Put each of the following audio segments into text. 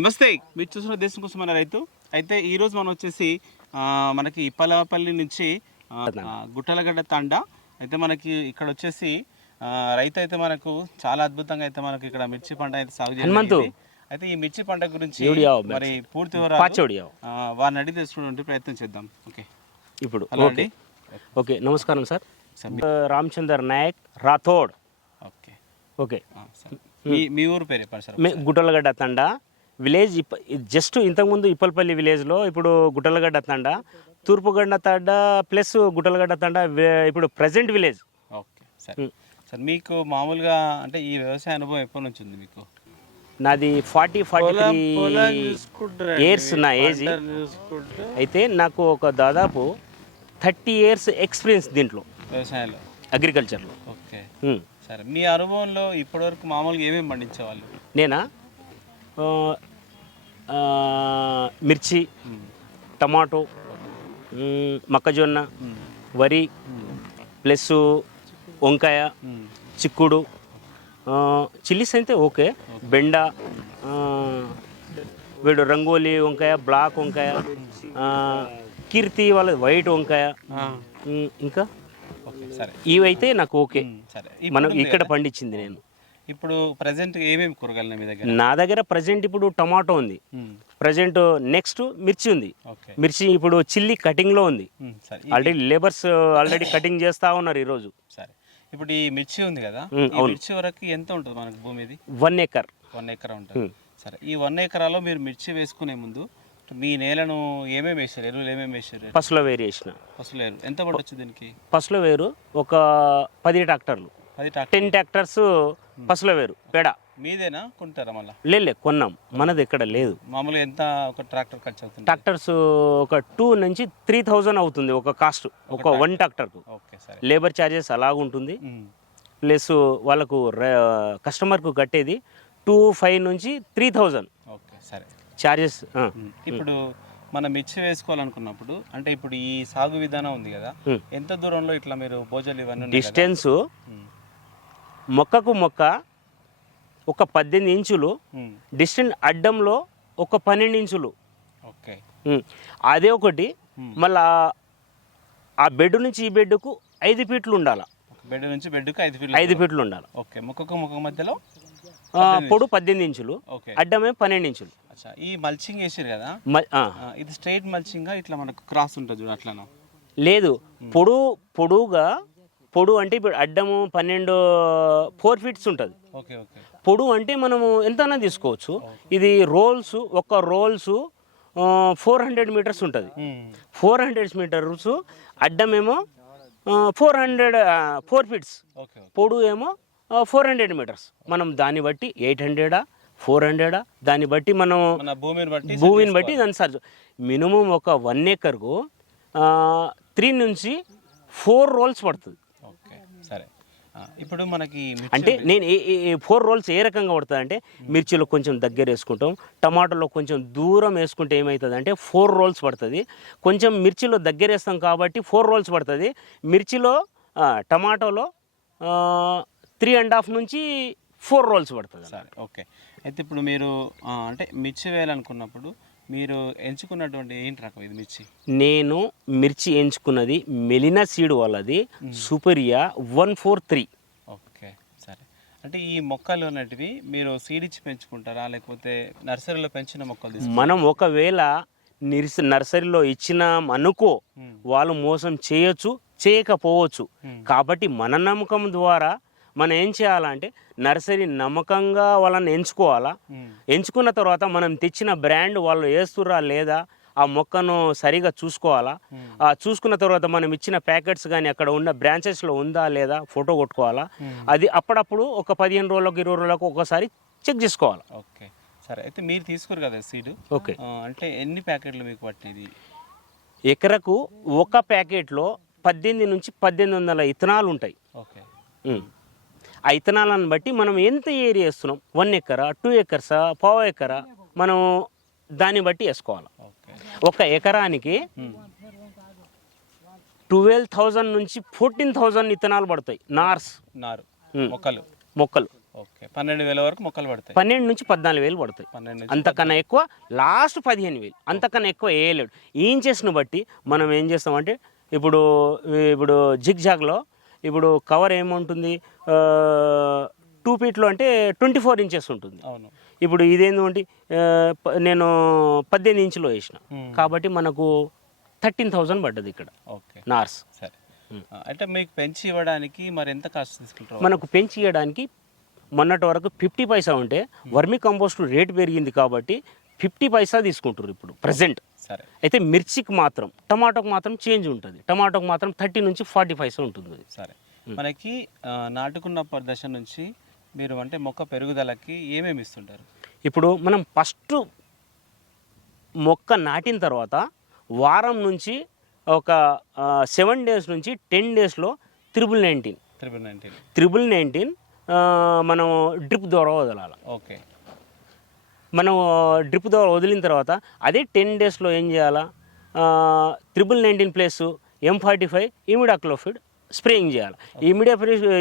నమస్తే, మీరు చూసిన దేశం కోసం మన రైతు. అయితే ఈరోజు మనం వచ్చేసి మనకి ఇప్పలపల్లి నుంచి గుట్టలగడ్డ తండా. అయితే మనకి ఇక్కడ వచ్చేసి రైతు అయితే మనకు చాలా అద్భుతంగా అయితే మనకి ఇక్కడ మిర్చి పంట అయితే సాగు చేయాలి. అయితే ఈ మిర్చి పంట గురించి మరి పూర్తి వివరాలు వారిని అడిగి తెలుసుకునే ప్రయత్నం చేద్దాం. ఓకే, ఇప్పుడు ఓకే. నమస్కారం sir, Ramachandar Nayak Rathod. Okay okay, మీ ఊరు పేరు చెప్పండి sir. Guttalagadda Thanda village. Just ఇంతకుముందు ఇప్పలపల్లి విలేజ్లో ఇప్పుడు గుట్టలగడ్డ తండా, తూర్పుగడ్డ తండా ప్లస్ గుట్టలగడ్డ తండా ఇప్పుడు present village. Okay sir. Sir మీకు మామూలుగా అంటే ఈ వ్యవసాయ అనుభవం ఎప్పటి నుంచి ఉంది మీకు? నాది 43 ఇయర్స్ నా ఏజ్. అయితే నాకు ఒక దాదాపు 30 ఇయర్స్ ఎక్స్పీరియన్స్ దీంట్లో, వ్యవసాయంలో, అగ్రికల్చర్లో. ఓకే సరే, మీ అనుభవంలో ఇప్పటివరకు మామూలుగా ఏమేమి పండించేవాళ్ళు? నేనా మిర్చి, టమాటో, మొక్కజొన్న, వరి ప్లస్ వంకాయ, చిక్కుడు, చిల్లీస్ అయితే ఓకే, బెండ, వీడు రంగోలీ వంకాయ, బ్లాక్ వంకాయ, కీర్తి వాళ్ళ వైట్ వంకాయ, ఇంకా ఇవైతే నాకు ఓకే. మనం ఇక్కడ పండించింది నేను. ఇప్పుడు ప్రజెంట్ ఏమేమి కూరగాయలు మీ దగ్గర? నా దగ్గర ప్రజెంట్ ఇప్పుడు టమాటో ఉంది, ప్రజెంట్ నెక్స్ట్ మిర్చి ఉంది. మిర్చి ఇప్పుడు చిల్లీ కటింగ్ లో ఉంది. ఆల్రెడీ లేబర్స్ ఆల్రెడీ కటింగ్ చేస్తా ఉన్నారు ఈరోజు. సరే, ఇప్పుడు ఈ మిర్చి ఉంది కదా, మిర్చి వరకు ఎంత ఉంటుంది మనకు భూమి? ఇది 1 ఎకర్. 1 ఎకరా ఉంటుంది. సరే, ఈ 1 ఎకరాలో మీరు మిర్చి వేసుకునే ముందు మీ నేలను ఏమేమి వేసారు, ఎరువులు ఏమేమి వేసారు? పసుల వేరు వేసిన. పసుల వేరు ఎంత పడవచ్చు దీనికి? పసుల వేరు ఒక 10 ట్రాక్టర్లు, 10 ట్రాక్టర్స్ పసుల వేరు పేడ. మీదేనా కొంటారా? మళ్ళీ లే కొన్నాం, మనది ఎక్కడ లేదు. మామూలుగా ఎంత ఒక ట్రాక్టర్ ఖర్చు అవుతుంది? ట్రాక్టర్స్ ఒక 2 నుంచి 3,000 అవుతుంది ఒక కాస్ట్, ఒక 1 ట్రాక్టర్కు. లేబర్ ఛార్జెస్ అలాగుంటుంది, ప్లస్ వాళ్ళకు కస్టమర్కు కట్టేది 2,500 నుంచి 3,000 ఛార్జెస్. ఇప్పుడు మనం మిర్చి వేసుకోవాలనుకున్నప్పుడు అంటే ఇప్పుడు ఈ సాగు విధానం ఉంది కదా, ఎంత దూరంలో ఇట్లా మీరు భోజనాలు ఇవన్నీ డిస్టెన్స్ మొక్కకు మొక్క ఒక 18 ఇంచులు, డిస్టెన్స్ అడ్డంలో ఒక 12 ఇంచులు. ఓకే, అదే ఒకటి. మళ్ళా ఆ బెడ్ నుంచి ఈ బెడ్కు 5 ఫీట్లు ఉండాలి. బెడ్ నుంచి బెడ్కు 5 ఫీట్లు ఉండాలి. ఓకే, మొక్కకు మొక్క మధ్యలో పొడు 18 ఇంచులు, అడ్డమే 12 ఇంచులు. ఈ మల్చింగ్ వేసారు కదా, ఇది స్ట్రైట్ మల్చింగ్ ఇట్లా మనకు క్రాస్ ఉంటుంది చూడు అట్లా? లేదు, పొడు అంటే ఇప్పుడు అడ్డము 4 ఫీట్స్ ఉంటుంది. పొడు అంటే మనము ఎంతైనా తీసుకోవచ్చు. ఇది రోల్స్, ఒక రోల్స్ 400 మీటర్స్ ఉంటుంది. 400 మీటర్స్, అడ్డమేమో 4 ఫీట్స్, పొడు ఏమో 400 మీటర్స్. మనం దాన్ని బట్టి 800, 400 దాన్ని బట్టి మనం భూమిని బట్టి దాని సార్ మినిమం ఒక 1 ఎకర్కు 3 నుంచి 4 రోల్స్ పడుతుంది. సరే, ఇప్పుడు మనకి అంటే నేను 4 రోల్స్ ఏ రకంగా పడుతుంది అంటే, మిర్చిలో కొంచెం దగ్గర వేసుకుంటాం, టమాటోలో కొంచెం దూరం వేసుకుంటే ఏమవుతుంది అంటే 4 రోల్స్ పడుతుంది. కొంచెం మిర్చిలో దగ్గర వేస్తాం కాబట్టి 4 రోల్స్ పడుతుంది. మిర్చిలో టమాటోలో 3.5 నుంచి 4 రోల్స్ పడుతుంది. సరే, ఓకే. అయితే ఇప్పుడు మీరు అంటే మిర్చి వేయాలనుకున్నప్పుడు మీరు ఎంచుకున్నటువంటి ఏంటి రకం ఇది మిర్చి? నేను మిర్చి ఎంచుకున్నది మెలినా సీడ్ వాళ్ళది సూపరియా 143. ఓకే సరే, అంటే ఈ మొక్కలు అనేటివి మీరు సీడ్ ఇచ్చి పెంచుకుంటారా లేకపోతే నర్సరీలో పెంచిన మొక్కలు? మనం ఒకవేళ నర్సరీలో ఇచ్చినాం అనుకో, వాళ్ళు మోసం చేయొచ్చు, చేయకపోవచ్చు. కాబట్టి మన నమ్మకం ద్వారా మనం ఏం చేయాలంటే నర్సరీ నమ్మకంగా వాళ్ళని ఎంచుకోవాలా. ఎంచుకున్న తర్వాత మనం తెచ్చిన బ్రాండ్ వాళ్ళు వేస్తురా లేదా ఆ మొక్కను సరిగా చూసుకోవాలా. చూసుకున్న తర్వాత మనం ఇచ్చిన ప్యాకెట్స్ కానీ అక్కడ ఉన్న బ్రాంచెస్లో ఉందా లేదా ఫోటో కొట్టుకోవాలా. అది అప్పుడప్పుడు ఒక 15 రోజులకు 20 రోజులకు ఒకసారి చెక్ చేసుకోవాలి. ఓకే సరే, అయితే మీరు తీసుకురు కదా సీడ్, ఓకే, అంటే ఎన్ని ప్యాకెట్లు మీకు పట్టినది? ఎకరకు ఒక ప్యాకెట్లో 18 నుంచి 1800 ఇత్తనాలు ఉంటాయి. ఓకే, ఆ ఇత్తనాలను బట్టి మనం ఎంత ఏరియా వేస్తున్నాం, 1 ఎకరా 2 ఎకర్సా 1/2 ఎకరా, మనం దాన్ని బట్టి వేసుకోవాలి. ఒక ఎకరానికి 12,000 నుంచి 14,000 ఇత్తనాలు పడతాయి. నారు మొక్కలు ఓకే 12,000 వరకు మొక్కలు పడతాయి. 12 నుంచి 14,000 పడతాయి. 12 అంతకన్నా ఎక్కువ లాస్ట్ 15,000, అంతకన్నా ఎక్కువ వేయలేడు. ఇంచెస్ను బట్టి మనం ఏం చేస్తామంటే ఇప్పుడు ఇప్పుడు జిగ్జాగ్లో ఇప్పుడు కవర్ ఏముంటుంది 2 ఫీట్లో అంటే 24 ఇంచెస్ ఉంటుంది. అవును. ఇప్పుడు ఇదేంటి నేను 18 ఇంచులో వేసిన కాబట్టి మనకు 13,000 పడ్డది ఇక్కడ. ఓకే నార్స్. సరే. అంటే మీకు పెంచి ఇవ్వడానికి మరి ఎంత కాస్ట్ తీసుకుంటారు? మనకు పెంచి ఇవ్వడానికి మొన్నటి వరకు 50 పైసా ఉంటే వర్మి కంపోస్ట్ రేటు పెరిగింది కాబట్టి 50 పైసా తీసుకుంటారు ఇప్పుడు ప్రజెంట్. సరే. అయితే మిర్చికి మాత్రం టమాటోకి మాత్రం చేంజ్ ఉంటుంది. టమాటోకి మాత్రం 30 నుంచి 40 పైసా ఉంటుంది. సరే. మనకి నాటుకున్న దశ నుంచి మీరు అంటే మొక్క పెరుగుదలకి ఏమేమి ఇస్తుంటారు? ఇప్పుడు మనం ఫస్ట్ మొక్క నాటిన తర్వాత వారం నుంచి ఒక 7 డేస్ నుంచి 10 డేస్లో 19 మనం డ్రిప్ ద్వారా వదలాలి. ఓకే. మనం డ్రిప్ ద్వారా వదిలిన తర్వాత అదే 10 డేస్లో ఏం చేయాలా 19 ప్లస్ M45 ఇమిడాక్లోఫిడ్ స్ప్రేయింగ్ చేయాలి.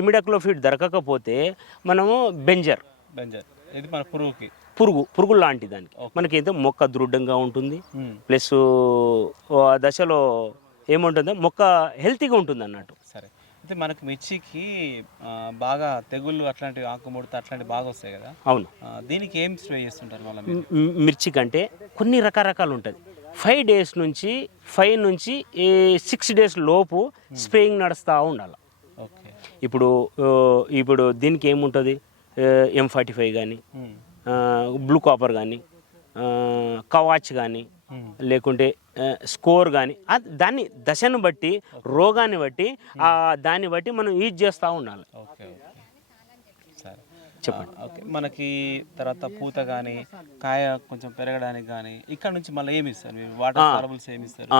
ఇమిడాక్లోఫిడ్ దొరకకపోతే మనము బెంజర్ ఇది మన పురుగు లాంటి దానికి మనకి ఏదో మొక్క దృఢంగా ఉంటుంది. ప్లస్ దశలో ఏముంటుందో మొక్క హెల్తీగా ఉంటుంది అన్నట్టు. సరే. అయితే మనకు మిర్చికి బాగా తెగుళ్ళు అట్లాంటివి ఆకుముడత అట్లాంటివి బాగా వస్తాయి కదా? అవును. దీనికి ఏం స్ప్రే చేస్తుంటారు? మిర్చి కంటే కొన్ని రకరకాలు ఉంటుంది. 5 డేస్ నుంచి 6 డేస్ లోపు స్ప్రేయింగ్ నడుస్తూ ఉండాలి. ఓకే. ఇప్పుడు దీనికి ఏముంటుంది M45 కానీ బ్లూ కాపర్ కానీ కవాచ్ కానీ లేకుంటే స్కోర్ కానీ దాన్ని దశను బట్టి రోగాన్ని బట్టి దాన్ని బట్టి మనం యూజ్ చేస్తూ ఉండాలి. ఓకే. సరే చెప్పండి. ఓకే. మనకి తర్వాత పూత కానీ కాయ కొంచెం పెరగడానికి కానీ ఇక్కడ నుంచి మళ్ళీ ఏమి ఇస్తారు మీరు? వాటర్ సారబుల్స్ ఏమి ఇస్తారు?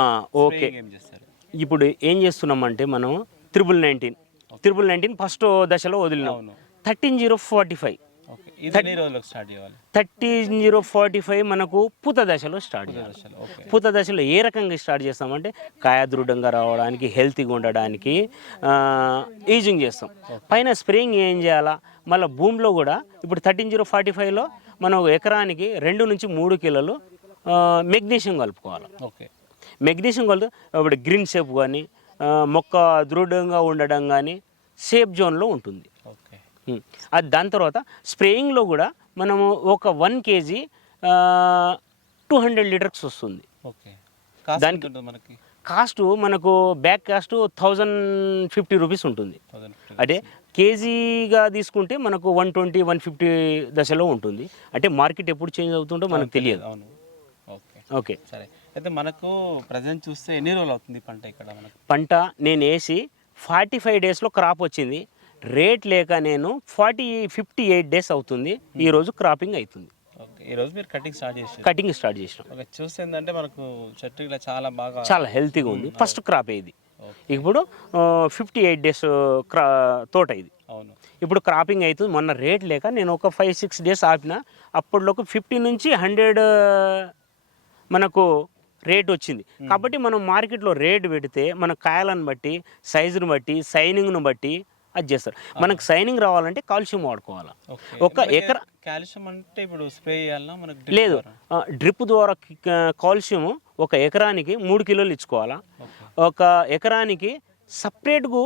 ఓకే. ఏం చేస్తారు? ఇప్పుడు ఏం చేస్తున్నామంటే మనం 19 ఫస్ట్ దశలో వదిలినాం. 13,045 13,045 మనకు పూత దశలో స్టార్ట్ చేయాలి. పూత దశలో ఏ రకంగా స్టార్ట్ చేస్తామంటే కాయ దృఢంగా రావడానికి హెల్తీగా ఉండడానికి ఈజింగ్ చేస్తాం. పైన స్ప్రేయింగ్ ఏం చేయాలా మళ్ళీ భూమిలో కూడా ఇప్పుడు 13,045లో మనం ఎకరానికి 2 నుంచి 3 కిలోలు మెగ్నీషియం కలుపుకోవాలి. ఓకే. మెగ్నీషియం కలుపు ఇప్పుడు గ్రీన్ షేప్ కానీ మొక్క దృఢంగా ఉండడం కానీ సేఫ్ జోన్లో ఉంటుంది. అది దాని తర్వాత స్ప్రేయింగ్లో కూడా మనము ఒక 1 kg 200 లీటర్స్ వస్తుంది. దానికి కాస్ట్ మనకు బ్యాక్ కాస్ట్ 1,050 రూపీస్ ఉంటుంది. అంటే కేజీగా తీసుకుంటే మనకు 120-150 దశలో ఉంటుంది. అంటే మార్కెట్ ఎప్పుడు చేంజ్ అవుతుందో మనకు తెలియదు. ఓకే. సరే. అయితే మనకు ప్రజెంట్ చూస్తే ఎన్ని రోజులు అవుతుంది పంట ఇక్కడ? పంట నేను వేసి 45 డేస్లో క్రాప్ వచ్చింది. రేట్ లేక నేను 58 డేస్ అవుతుంది. ఈరోజు క్రాపింగ్ అవుతుంది. ఈరోజు మీరు కటింగ్ స్టార్ట్ చేసినాం. చూస్తే ఏంటంటే మనకు చెట్టు ఇలా చాలా హెల్తీగా ఉంది. ఫస్ట్ క్రాప్ ఇది. ఇప్పుడు 58 డేస్ తోట ఇది. అవును. ఇప్పుడు క్రాపింగ్ అవుతుంది. మొన్న రేట్ లేక నేను ఒక 5-6 డేస్ ఆపిన. అప్పటిలోకి 50 నుంచి 100 మనకు రేట్ వచ్చింది. కాబట్టి మనం మార్కెట్లో రేటు పెడితే మన కాయలను బట్టి సైజును బట్టి సైనింగ్ను బట్టి అది చేస్తారు. మనకు సైనింగ్ రావాలంటే కాల్షియం వాడుకోవాలి. ఒక ఎకరా కాల్షియం అంటే ఇప్పుడు స్ప్రే చేయాలన్నా మనకు లేదు, డ్రిప్ ద్వారా కాల్షియం ఒక ఎకరానికి 3 కిలోలు ఇచ్చుకోవాలా. ఒక ఎకరానికి సపరేట్గా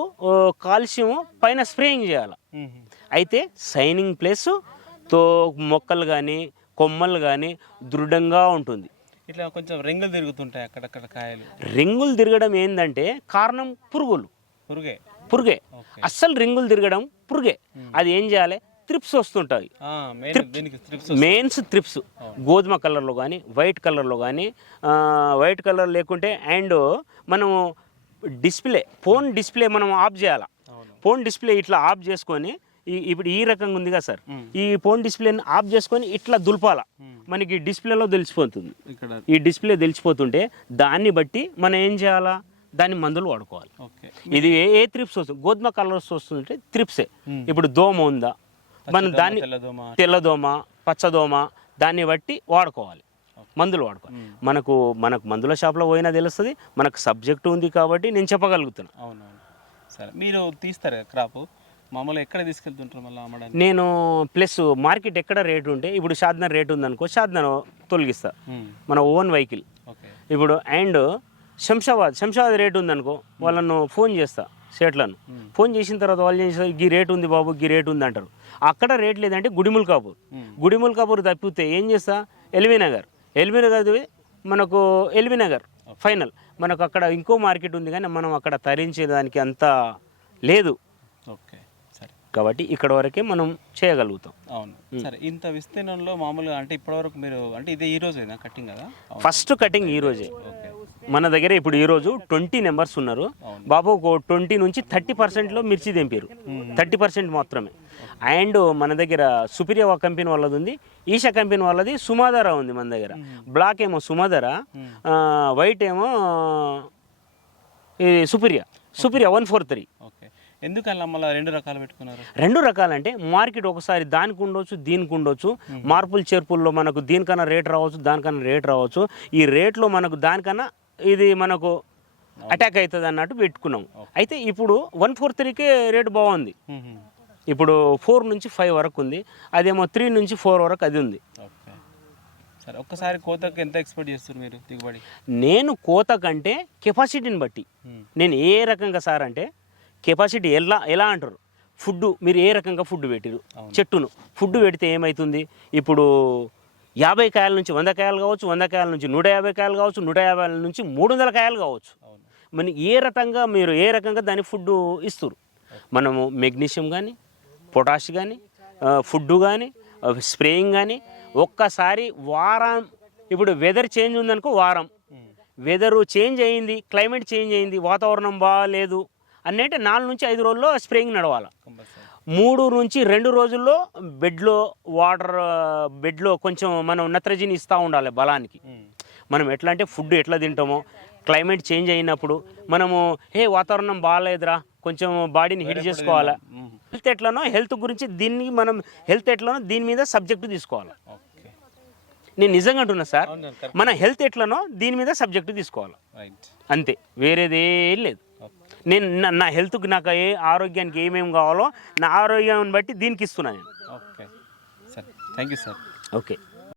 కాల్షియం పైన స్ప్రేయింగ్ చేయాలి. అయితే సైనింగ్ ప్లస్ తో మొక్కలు కానీ కొమ్మలు కానీ దృఢంగా ఉంటుంది. ఇట్లా కొంచెం రింగులు తిరుగుతుంటాయి అక్కడక్కడ కాయలు. రింగులు తిరగడం ఏంటంటే కారణం పురుగే. అస్సలు రింగులు తిరగడం పురుగే. అది ఏం చేయాలి? త్రిప్స్ వస్తుంటాయి. మెయిన్స్ త్రిప్స్ గోధుమ కలర్లో కానీ వైట్ కలర్లో కానీ వైట్ కలర్ లేకుంటే అండ్ మనము ఫోన్ డిస్ప్లే మనం ఆఫ్ చేయాలి. ఫోన్ డిస్ప్లే ఇట్లా ఆఫ్ చేసుకొని ఇప్పుడు ఈ రకంగా ఉంది కదా సార్, ఈ ఫోన్ డిస్ప్లేని ఆఫ్ చేసుకొని ఇట్లా దులపాల. మనకి డిస్ప్లేలో తెలిసిపోతుంది. ఈ డిస్ప్లే తెలిసిపోతుంటే దాన్ని బట్టి మనం ఏం చేయాలా? దాన్ని మందులు వాడుకోవాలి. ఇది ఏ త్రిప్స్ వస్తుంది? గోధుమ కలర్స్ వస్తుంటే త్రిప్సే. ఇప్పుడు దోమ ఉందా, మనం దాన్ని తెల్లదోమ పచ్చదోమ దాన్ని బట్టి వాడుకోవాలి, మందులు వాడుకోవాలి. మనకు మందుల షాప్లో పోయినా తెలుస్తుంది. మనకు సబ్జెక్టు ఉంది కాబట్టి నేను చెప్పగలుగుతున్నాను. అవునవును. సరే, మీరు తీస్తారు క్రాప్ మామూలుగా ఎక్కడ తీసుకెళ్తుంటారు మళ్ళీ అమ్మడానికి? నేను ప్లస్ మార్కెట్ ఎక్కడ రేటు ఉంటే ఇప్పుడు షాద్నర్ రేటు ఉందనుకో షాద్నర్ తొలగిస్తా మన ఓన్ వెహికల్. ఓకే. ఇప్పుడు అండ్ శంషాబాద్ రేటు ఉందనుకో వాళ్ళను ఫోన్ చేస్తా సేట్లను. ఫోన్ చేసిన తర్వాత వాళ్ళు చేస్తారు ఈ రేటు ఉంది బాబు ఈ రేటు ఉంది అంటారు. అక్కడ రేట్ లేదంటే గుడిముల్ కాపూర్ తప్పితే ఏం చేస్తా ఎల్బీ నగర్ మనకు ఎల్బీ నగర్ ఫైనల్. మనకు అక్కడ ఇంకో మార్కెట్ ఉంది కానీ మనం అక్కడ తరించేదానికి అంత లేదు. ఓకే సరే. కాబట్టి ఇక్కడ వరకే మనం చేయగలుగుతాం. అవును సరే. ఇంత విస్తీర్ణంలో మామూలుగా అంటే ఇప్పటివరకు మీరు అంటే ఇదే ఈ రోజేనా కటింగ్ కదా? ఫస్ట్ కటింగ్ ఈ రోజే. ఓకే. మన దగ్గర ఇప్పుడు ఈరోజు 20 మెంబర్స్ ఉన్నారు బాబు. 20 నుంచి 30%లో మిర్చి తెంపారు, 30% మాత్రమే. అండ్ మన దగ్గర సుపీరియా కంపెనీ వాళ్ళది ఉంది, ఈషా కంపెనీ వాళ్ళది సుమాదరా ఉంది మన దగ్గర. బ్లాక్ ఏమో సుమాదరా, వైట్ ఏమో సుపీరియా 143. ఓకే. ఎందుకు అలా మళ్ళీ 2 రకాలు పెట్టుకున్నారు? 2 రకాలంటే మార్కెట్ ఒకసారి దానికి ఉండొచ్చు దీనికి ఉండొచ్చు, మార్పులు చేర్పుల్లో మనకు దీనికన్నా రేట్ రావచ్చు దానికన్నా రేట్ రావచ్చు. ఈ రేట్లో మనకు దానికన్నా ఇది మనకు అటాక్ అవుతుంది అన్నట్టు పెట్టుకున్నాం. అయితే ఇప్పుడు 143కే రేటు బాగుంది. ఇప్పుడు 4 నుంచి 5 వరకు ఉంది, అదేమో 3 నుంచి 4 వరకు అది ఉంది. ఓకే సరే. ఒక్కసారి కోతకు ఎంత ఎక్స్పెక్ట్ చేస్తారు మీరు దిగుబడి? నేను కోత కంటే కెపాసిటీని బట్టి నేను ఏ రకంగా సార్ అంటే కెపాసిటీ ఎలా అంటారు, ఫుడ్ మీరు ఏ రకంగా ఫుడ్ పెట్టిరు చెట్టును. ఫుడ్ పెడితే ఏమవుతుంది, ఇప్పుడు 50 కాయల నుంచి 100 కాయలు కావచ్చు, 100 కాయల నుంచి 150 కాయలు కావచ్చు, 150 నుంచి 300 కాయలు కావచ్చు. మన మీరు ఏ రకంగా దాని ఫుడ్ ఇస్తారు. మనము మెగ్నీషియం కానీ పొటాష్ కానీ ఫుడ్ కానీ స్ప్రేయింగ్ కానీ ఒక్కసారి వారం, ఇప్పుడు వెదర్ చేంజ్ ఉందనుకో వారం, వెదరు చేంజ్ అయ్యింది, క్లైమేట్ చేంజ్ అయ్యింది, వాతావరణం బాగాలేదు అన్నంటే 4 నుంచి 5 రోజుల్లో స్ప్రేయింగ్ నడవాలి. 3 నుంచి 2 రోజుల్లో బెడ్లో కొంచెం మనం నత్రజని ఇస్తూ ఉండాలి బలానికి. మనం ఎట్లా అంటే ఫుడ్ ఎట్లా తింటామో క్లైమేట్ చేంజ్ అయినప్పుడు మనము వాతావరణం బాగాలేదురా కొంచెం బాడీని హీట్ చేసుకోవాలా, హెల్త్ ఎట్లనో హెల్త్ గురించి మనం హెల్త్ ఎట్లనో దీని మీద సబ్జెక్టు తీసుకోవాలి. నేను నిజంగా అంటున్నా సార్, మన హెల్త్ ఎట్లనో దీని మీద సబ్జెక్టు తీసుకోవాలి అంతే, వేరేది ఏం లేదు. నేను నా హెల్త్కి నాకు ఆరోగ్యానికి ఏమేమి కావాలో నా ఆరోగ్యాన్ని బట్టి దీనికి ఇస్తున్నాను నేను. ఓకే సరే. Thank you sir. ఓకే.